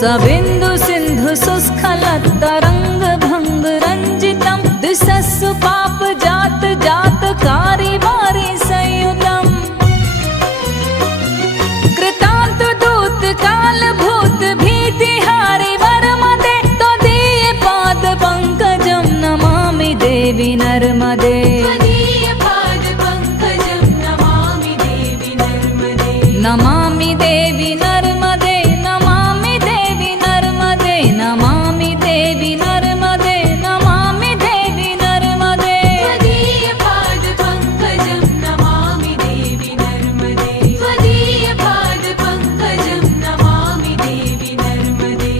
सबिन्दु सिन्धु सुस्खलत्तरङ्ग भङ्ग रञ्जितं दिशस्सु पाप जात जात कारी वारि संयुतम् कृतान्त दूत काल भूत भीतिहारि वरमदे त्वदीय पाद पंकजं नमामि देवी नर्मदे नमामि देवी नर्मदे नमामि देवी नर्मदे नमामि देवी नर्मदे नमामि देवी नर्मदे त्वदीय पाद पंकजं नमामि देवी नर्मदे त्वदीय पाद पंकजं नमामि देवी नर्मदे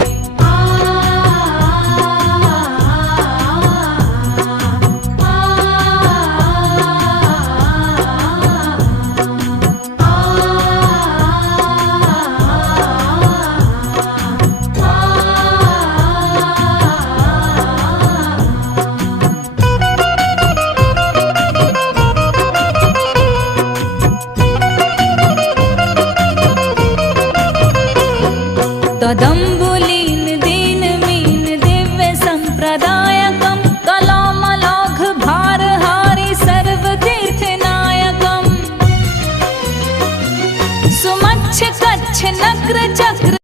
तदम्बुलीन दीनमीन दिव्य सम्प्रदायकं कलामलाघ भारहारि सर्वतीर्थनायकम् सुमच्छ कच्छ नक्र चक्र